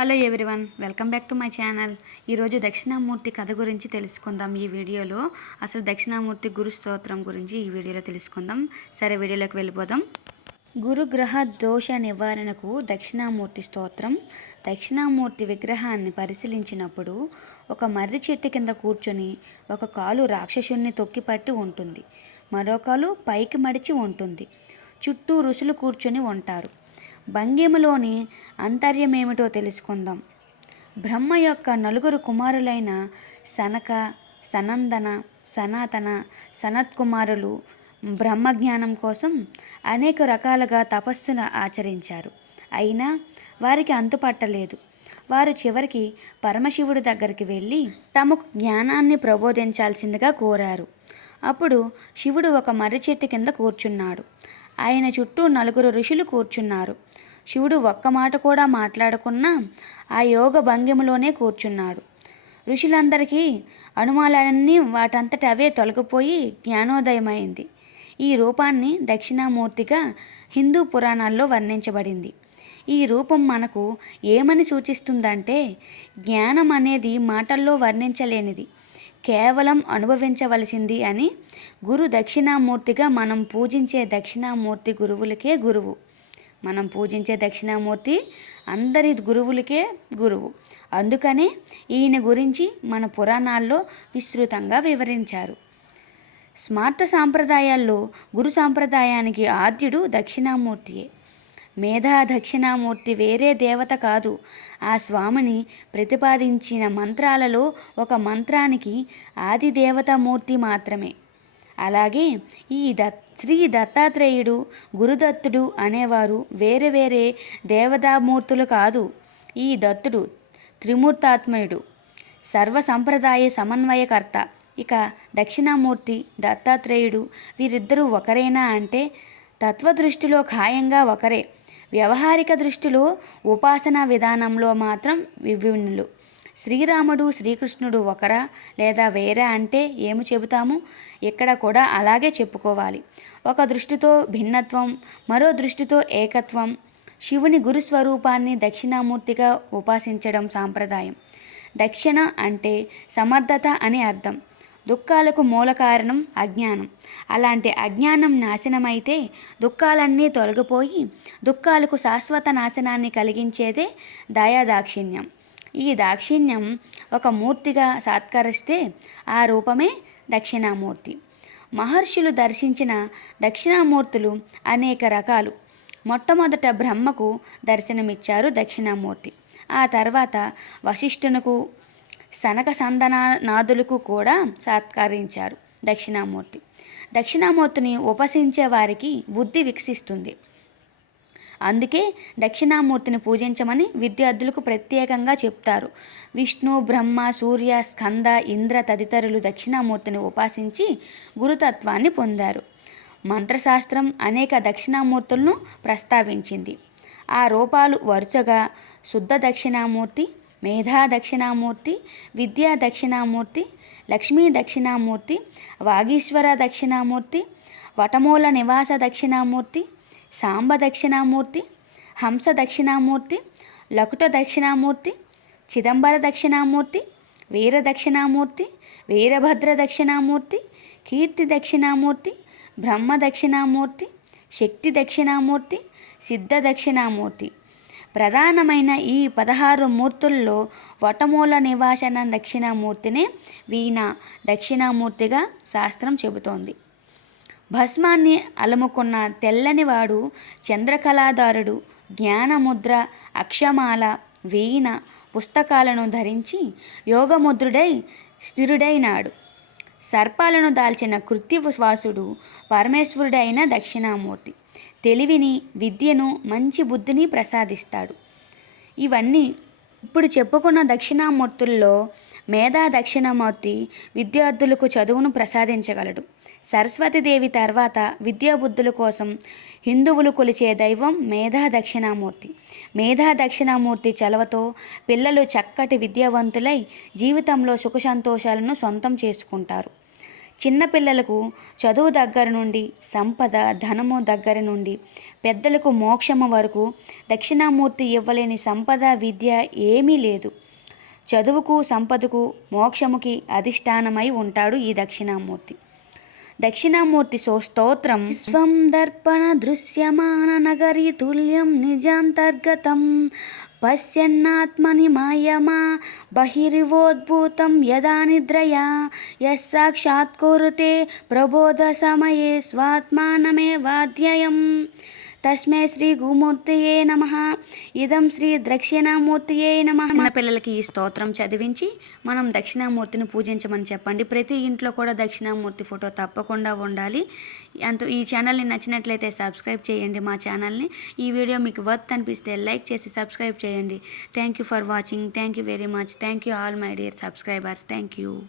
Hello everyone welcome back to my channel. ఈరోజు దక్షిణామూర్తి కథ గురించి తెలుసుకుందాం ఈ వీడియోలో. అసలు దక్షిణామూర్తి గురు స్తోత్రం గురించి ఈ వీడియోలో తెలుసుకుందాం. సరే వీడియోలోకి వెళ్ళిపోదాం. గురుగ్రహ దోష నివారణకు దక్షిణామూర్తి స్తోత్రం. దక్షిణామూర్తి విగ్రహాన్ని పరిశీలించినప్పుడు ఒక మర్రి చెట్టు కింద కూర్చొని ఒక కాలు రాక్షసుణ్ణి తొక్కిపట్టి ఉంటుంది. మరో కాలు పైకి మడిచి ఉంటుంది. చుట్టూ ఋషులు కూర్చొని ఉంటారు. భంగిమలోని అంతర్యమేమిటో తెలుసుకుందాం. బ్రహ్మ యొక్క నలుగురు కుమారులైన సనక సనందన సనాతన సనత్కుమారులు బ్రహ్మజ్ఞానం కోసం అనేక రకాలుగా తపస్సును ఆచరించారు. అయినా వారికి అంతుపట్టలేదు. వారు చివరికి పరమశివుడి దగ్గరికి వెళ్ళి తమకు జ్ఞానాన్ని ప్రబోధించాల్సిందిగా కోరారు. అప్పుడు శివుడు ఒక మర్రి చెట్టు కింద కూర్చున్నాడు. ఆయన చుట్టూ నలుగురు ఋషులు కూర్చున్నారు. శివుడు ఒక్క మాట కూడా మాట్లాడకున్నా ఆ యోగ భంగిమలోనే కూర్చున్నాడు. ఋషులందరికీ అనుమానాలన్నీ వాటంతట అవే తొలగిపోయి జ్ఞానోదయమైంది. ఈ రూపాన్ని దక్షిణామూర్తిగా హిందూ పురాణాల్లో వర్ణించబడింది. ఈ రూపం మనకు ఏమని సూచిస్తుందంటే జ్ఞానం అనేది మాటల్లో వర్ణించలేనిది కేవలం అనుభవించవలసింది అని గురు దక్షిణామూర్తిగా మనం పూజించే దక్షిణామూర్తి గురువులకే గురువు. మనం పూజించే దక్షిణామూర్తి అందరి గురువులకే గురువు. అందుకనే ఈయన గురించి మన పురాణాల్లో విస్తృతంగా వివరించారు. స్మార్త సాంప్రదాయాల్లో గురు సాంప్రదాయానికి ఆద్యుడు దక్షిణామూర్తియే. మేధా దక్షిణామూర్తి వేరే దేవత కాదు. ఆ స్వామిని ప్రతిపాదించిన మంత్రాలలో ఒక మంత్రానికి ఆది దేవతామూర్తి మాత్రమే. అలాగే ఈ దత్ శ్రీ దత్తాత్రేయుడు గురుదత్తుడు అనేవారు వేరే వేరే దేవతామూర్తులు కాదు. ఈ దత్తుడు త్రిమూర్తాత్మయుడు సర్వ సంప్రదాయ సమన్వయకర్త. ఇక దక్షిణామూర్తి దత్తాత్రేయుడు వీరిద్దరూ ఒకరేనా అంటే తత్వదృష్టిలో ఖాయంగా ఒకరే. వ్యవహారిక దృష్టిలో ఉపాసనా విధానంలో మాత్రం విభిన్నులు. శ్రీరాముడు శ్రీకృష్ణుడు ఒకరా లేదా వేరా అంటే ఏమి చెబుతాము? ఇక్కడ కూడా అలాగే చెప్పుకోవాలి. ఒక దృష్టితో భిన్నత్వం మరో దృష్టితో ఏకత్వం. శివుని గురుస్వరూపాన్ని దక్షిణామూర్తిగా ఉపాసించడం సాంప్రదాయం. దక్షిణ అంటే సమర్థత అని అర్థం. దుఃఖాలకు మూల కారణం అజ్ఞానం. అలాంటి అజ్ఞానం నాశనమైతే దుఃఖాలన్నీ తొలగిపోయి దుఃఖాలకు శాశ్వత నాశనాన్ని కలిగించేదే దయాదాక్షిణ్యం. ఈ దాక్షిణ్యం ఒక మూర్తిగా సాత్కరిస్తే ఆ రూపమే దక్షిణామూర్తి. మహర్షులు దర్శించిన దక్షిణామూర్తులు అనేక రకాలు. మొట్టమొదట బ్రహ్మకు దర్శనమిచ్చారు దక్షిణామూర్తి. ఆ తర్వాత వశిష్ఠునకు సనక సందనాదులకు కూడా సత్కరించారు దక్షిణామూర్తి. దక్షిణామూర్తిని ఉపసించే వారికి బుద్ధి వికసిస్తుంది. అందుకే దక్షిణామూర్తిని పూజించమని విద్యార్థులకు ప్రత్యేకంగా చెప్తారు. విష్ణు బ్రహ్మ సూర్య స్కంద ఇంద్ర తదితరులు దక్షిణామూర్తిని ఉపాసించి గురుతత్వాన్ని పొందారు. మంత్రశాస్త్రం అనేక దక్షిణామూర్తులను ప్రస్తావించింది. ఆ రూపాలు వరుసగా శుద్ధ దక్షిణామూర్తి మేధా దక్షిణామూర్తి విద్యా దక్షిణామూర్తి లక్ష్మీ దక్షిణామూర్తి వాగీశ్వర దక్షిణామూర్తి వటమూల నివాస దక్షిణామూర్తి సాంబ దక్షిణామూర్తి హంస దక్షిణామూర్తి లకుట దక్షిణామూర్తి చిదంబర దక్షిణామూర్తి వీర దక్షిణామూర్తి వీరభద్ర దక్షిణామూర్తి కీర్తి దక్షిణామూర్తి బ్రహ్మ దక్షిణామూర్తి శక్తి దక్షిణామూర్తి సిద్ధ దక్షిణామూర్తి. ప్రధానమైన ఈ పదహారు మూర్తుల్లో వటమూల నివాసన దక్షిణామూర్తినే వీణ దక్షిణామూర్తిగా శాస్త్రం చెబుతోంది. భస్మాన్ని అలముకున్న తెల్లనివాడు చంద్రకళాదారుడు జ్ఞానముద్ర అక్షమాల వీణ పుస్తకాలను ధరించి యోగముద్రుడై స్థిరుడైనాడు. సర్పాలను దాల్చిన కృత్యవాసుడు పరమేశ్వరుడైన దక్షిణామూర్తి. తెలివిని విద్యను మంచి బుద్ధిని ప్రసాదిస్తాడు. ఇవన్నీ ఇప్పుడు చెప్పుకున్న దక్షిణామూర్తుల్లో మేధా దక్షిణామూర్తి విద్యార్థులకు చదువును ప్రసాదించగలడు. సరస్వతీదేవి తర్వాత విద్యాబుద్ధుల కోసం హిందువులు కొలిచే దైవం మేధా దక్షిణామూర్తి. మేధా దక్షిణామూర్తి చలవతో పిల్లలు చక్కటి విద్యావంతులై జీవితంలో సుఖ సంతోషాలను సొంతం చేసుకుంటారు. చిన్నపిల్లలకు చదువు దగ్గర నుండి సంపద ధనము దగ్గర నుండి పెద్దలకు మోక్షము వరకు దక్షిణామూర్తి ఇవ్వలేని సంపద విద్య ఏమీ లేదు. చదువుకు సంపదకు మోక్షముకి అధిష్టానమై ఉంటాడు ఈ దక్షిణామూర్తి. దక్షిణామూర్తి సో స్తోత్రం స్వం దర్పణ దృశ్యమాన నగరీ తుల్యం నిజాంతర్గతం పశ్యన్నాత్మని మాయమా బహిరివోద్భూతం యదా నిద్రయా యస్సాక్షాత్కురుతే ప్రబోధ సమయే స్వాత్మానమేవాధ్యయం తస్మే శ్రీ గుమూర్తియే నమ. ఇదం శ్రీ దక్షిణామూర్తియే నమ. మన పిల్లలకి ఈ స్తోత్రం చదివించి మనం దక్షిణామూర్తిని పూజించమని చెప్పండి. ప్రతి ఇంట్లో కూడా దక్షిణామూర్తి ఫోటో తప్పకుండా ఉండాలి. అంత ఈ ఛానల్ని నచ్చినట్లయితే సబ్స్క్రైబ్ చేయండి మా ఛానల్ని. ఈ వీడియో మీకు వర్త్ అనిపిస్తే లైక్ చేసి సబ్స్క్రైబ్ చేయండి. Thank you for watching. Thank you very much. Thank you all my dear subscribers. Thank you.